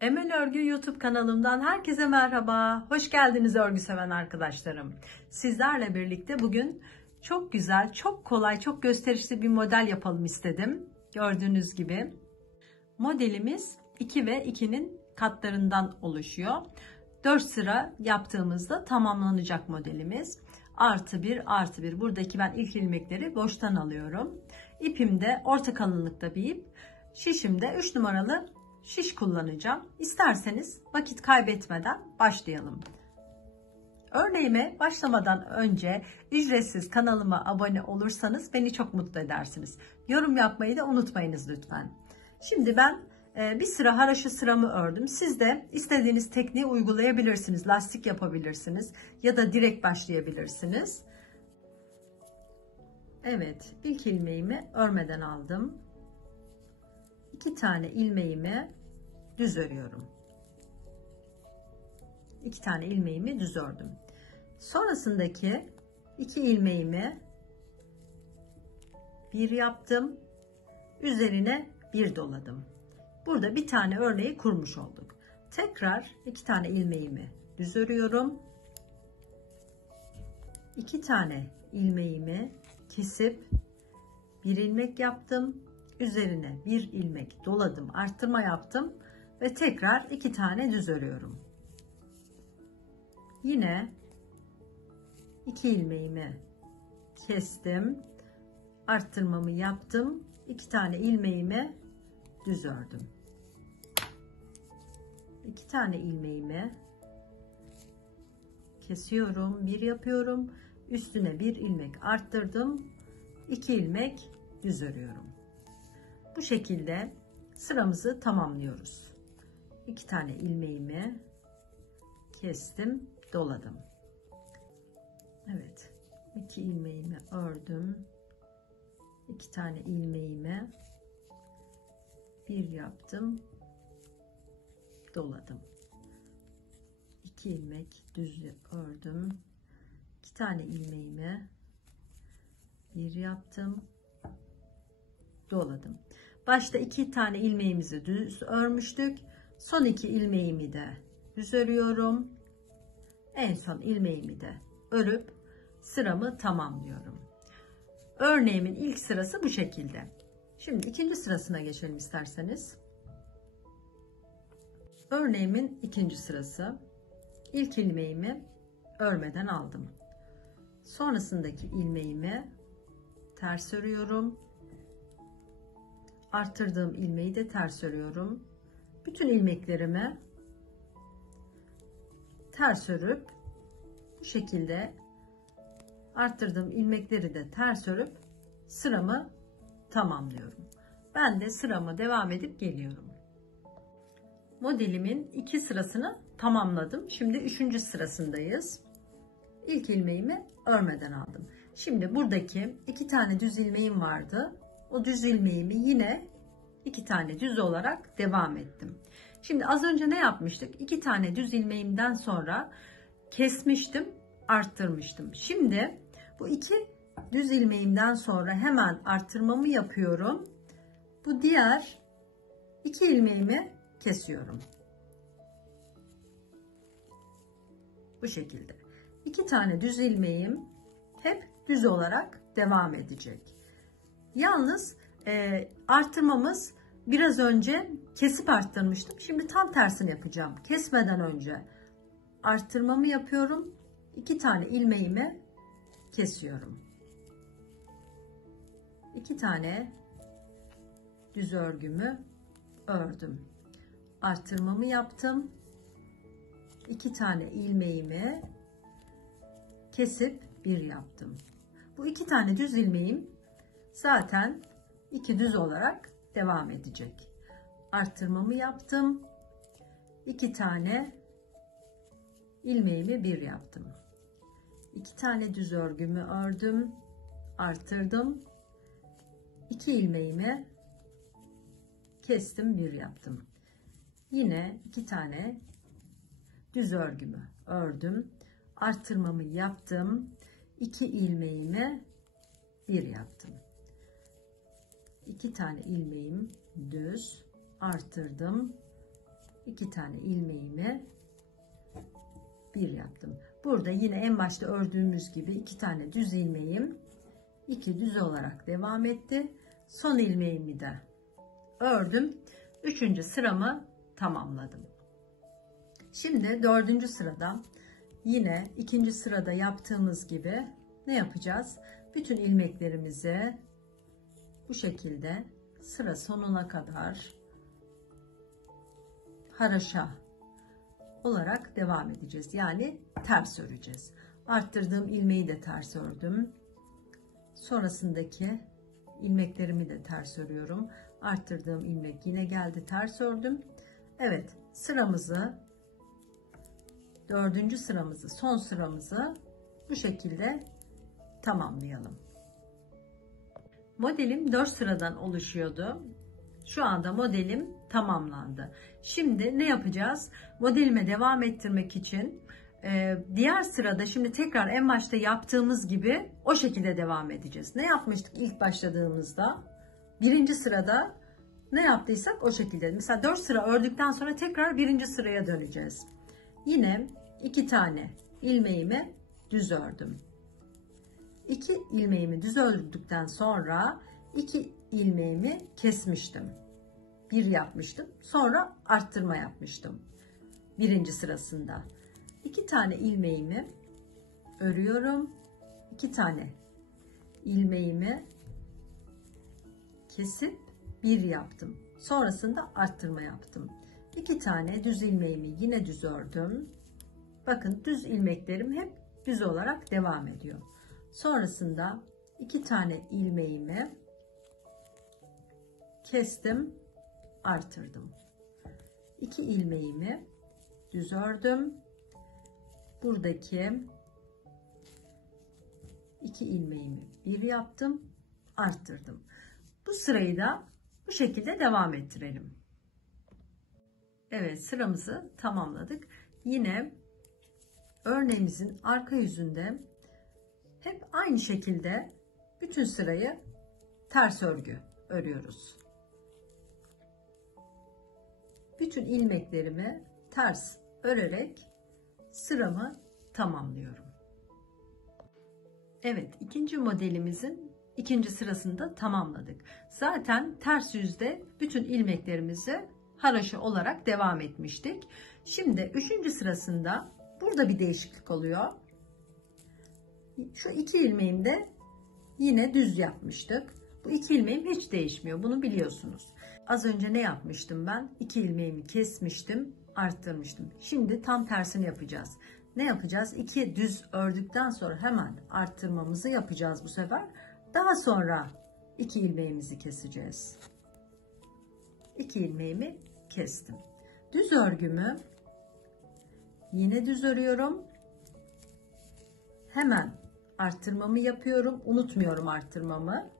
Emel Örgü YouTube kanalımdan herkese merhaba. Hoş geldiniz örgü seven arkadaşlarım. Sizlerle birlikte bugün çok güzel, çok kolay, çok gösterişli bir model yapalım istedim. Gördüğünüz gibi modelimiz 2 ve 2'nin katlarından oluşuyor. 4 sıra yaptığımızda tamamlanacak modelimiz. Artı 1 artı 1. Buradaki ben ilk ilmekleri boştan alıyorum. İpimde orta kalınlıkta bir ip. Şişimde 3 numaralı şiş kullanacağım. İsterseniz vakit kaybetmeden başlayalım. Örneğime başlamadan önce ücretsiz kanalıma abone olursanız beni çok mutlu edersiniz. Yorum yapmayı da unutmayınız lütfen. Şimdi ben bir sıra haraşo sıramı ördüm. Siz de istediğiniz tekniği uygulayabilirsiniz. Lastik yapabilirsiniz ya da direkt başlayabilirsiniz. Evet, ilk ilmeğimi örmeden aldım. 2 tane ilmeğimi düz örüyorum. 2 tane ilmeğimi düz ördüm. Sonrasındaki 2 ilmeğimi bir yaptım. Üzerine bir doladım. Burada bir tane örneği kurmuş olduk. Tekrar 2 tane ilmeğimi düz örüyorum. 2 tane ilmeğimi kesip bir ilmek yaptım. Üzerine bir ilmek doladım, arttırma yaptım ve tekrar 2 tane düz örüyorum. Yine 2 ilmeğimi kestim, arttırmamı yaptım, 2 tane ilmeğimi düz ördüm. 2 tane ilmeğimi kesiyorum, bir yapıyorum, üstüne bir ilmek arttırdım, 2 ilmek düz örüyorum. Bu şekilde sıramızı tamamlıyoruz. 2 tane ilmeğimi kestim, doladım. Evet, 2 ilmeğimi ördüm. 2 tane ilmeğimi bir yaptım, doladım. 2 ilmek düz ördüm. 2 tane ilmeğimi bir yaptım, doladım. Başta 2 tane ilmeğimizi düz örmüştük. Son 2 ilmeğimi de düz örüyorum. En son ilmeğimi de örüp sıramı tamamlıyorum. Örneğimin ilk sırası bu şekilde. Şimdi ikinci sırasına geçelim isterseniz. Örneğimin ikinci sırası. İlk ilmeğimi örmeden aldım. Sonrasındaki ilmeğimi ters örüyorum. Arttırdığım ilmeği de ters örüyorum. Bütün ilmeklerimi ters örüp bu şekilde arttırdığım ilmekleri de ters örüp sıramı tamamlıyorum. Ben de sırama devam edip geliyorum. Modelimin 2 sırasını tamamladım. Şimdi 3. sırasındayız. İlk ilmeğimi örmeden aldım. Şimdi buradaki 2 tane düz ilmeğim vardı. O düz ilmeğimi yine 2 tane düz olarak devam ettim. Şimdi az önce ne yapmıştık? 2 tane düz ilmeğimden sonra kesmiştim, arttırmıştım. Şimdi bu 2 düz ilmeğimden sonra hemen arttırmamı yapıyorum. Bu diğer 2 ilmeğimi kesiyorum. Bu şekilde. 2 tane düz ilmeğim hep düz olarak devam edecek. Yalnız arttırmamız biraz önce kesip arttırmıştım. Şimdi tam tersini yapacağım. Kesmeden önce arttırmamı yapıyorum. 2 tane ilmeğimi kesiyorum. 2 tane düz örgümü ördüm. Arttırmamı yaptım. 2 tane ilmeğimi kesip bir yaptım. Bu 2 tane düz ilmeğim zaten 2 düz olarak devam edecek. Arttırmamı yaptım. 2 tane ilmeğimi bir yaptım. 2 tane düz örgümü ördüm. Arttırdım. 2 ilmeğimi kestim, bir yaptım. Yine 2 tane düz örgümü ördüm. Arttırmamı yaptım. 2 ilmeğimi bir yaptım. 2 tane ilmeğim düz, arttırdım. 2 tane ilmeğimi bir yaptım. Burada yine en başta ördüğümüz gibi 2 tane düz ilmeğim 2 düz olarak devam etti. Son ilmeğimi de ördüm. 3. sıramı tamamladım. Şimdi 4. sırada yine 2. sırada yaptığımız gibi ne yapacağız? Bütün ilmeklerimizi bu şekilde sıra sonuna kadar haraşa olarak devam edeceğiz. Yani ters öreceğiz. Arttırdığım ilmeği de ters ördüm. Sonrasındaki ilmeklerimi de ters örüyorum. Arttırdığım ilmek yine geldi, ters ördüm. Evet, sıramızı 4. sıramızı, son sıramızı bu şekilde tamamlayalım. Modelim 4 sıradan oluşuyordu. Şu anda modelim tamamlandı. Şimdi ne yapacağız? Modelime devam ettirmek için diğer sırada şimdi tekrar en başta yaptığımız gibi o şekilde devam edeceğiz. Ne yapmıştık ilk başladığımızda? 1. sırada ne yaptıysak o şekilde. Mesela 4 sıra ördükten sonra tekrar 1. sıraya döneceğiz. Yine 2 tane ilmeğimi düz ördüm. 2 ilmeğimi düz ördükten sonra 2 ilmeğimi kesmiştim. 1 yapmıştım. Sonra arttırma yapmıştım. 1. sırasında. 2 tane ilmeğimi örüyorum. 2 tane ilmeğimi kesip 1 yaptım. Sonrasında arttırma yaptım. 2 tane düz ilmeğimi yine düz ördüm. Bakın düz ilmeklerim hep düz olarak devam ediyor. Sonrasında 2 tane ilmeğimi kestim, artırdım. 2 ilmeğimi düz ördüm. Buradaki 2 ilmeğimi 1 yaptım, arttırdım. Bu sırayı da bu şekilde devam ettirelim. Evet, sıramızı tamamladık. Yine örneğimizin arka yüzünde hep aynı şekilde bütün sırayı ters örgü örüyoruz. Bütün ilmeklerimi ters örerek sıramı tamamlıyorum. Evet, ikinci modelimizin ikinci sırasını da tamamladık. Zaten ters yüzde bütün ilmeklerimizi haraşo olarak devam etmiştik. Şimdi 3. sırasında burada bir değişiklik oluyor. Şu 2 ilmeğimi de yine düz yapmıştık. Bu 2 ilmeğim hiç değişmiyor. Bunu biliyorsunuz. Az önce ne yapmıştım ben? 2 ilmeğimi kesmiştim, arttırmıştım. Şimdi tam tersini yapacağız. Ne yapacağız? 2 düz ördükten sonra hemen arttırmamızı yapacağız bu sefer. Daha sonra 2 ilmeğimizi keseceğiz. 2 ilmeğimi kestim. Düz örgümü yine düz örüyorum. Hemen arttırmamı yapıyorum. Unutmuyorum arttırmamı.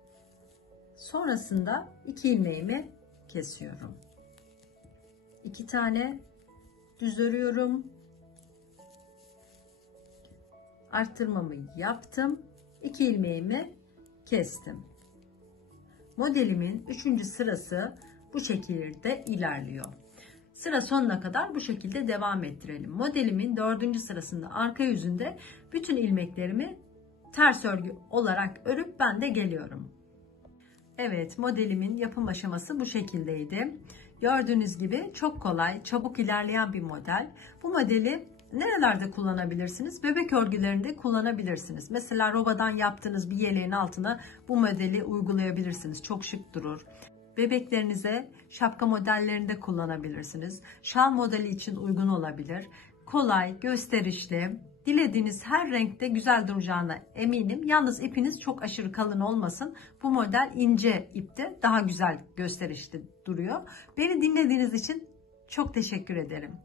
Sonrasında 2 ilmeğimi kesiyorum. 2 tane düz örüyorum. Arttırmamı yaptım. 2 ilmeğimi kestim. Modelimin 3. sırası bu şekilde ilerliyor. Sıra sonuna kadar bu şekilde devam ettirelim. Modelimin 4. sırasında arka yüzünde bütün ilmeklerimi ters örgü olarak örüp ben de geliyorum. Evet, modelimin yapım aşaması bu şekildeydi. Gördüğünüz gibi çok kolay, çabuk ilerleyen bir model. Bu modeli nerelerde kullanabilirsiniz? Bebek örgülerinde kullanabilirsiniz. Mesela robadan yaptığınız bir yeleğin altına bu modeli uygulayabilirsiniz. Çok şık durur. Bebeklerinize şapka modellerinde kullanabilirsiniz. Şal modeli için uygun olabilir. Kolay, gösterişli, dilediğiniz her renkte güzel duracağına eminim. Yalnız ipiniz çok aşırı kalın olmasın. Bu model ince ipte daha güzel gösterişli duruyor. Beni dinlediğiniz için çok teşekkür ederim.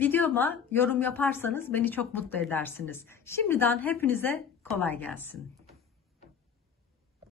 Videoma yorum yaparsanız beni çok mutlu edersiniz. Şimdiden hepinize kolay gelsin.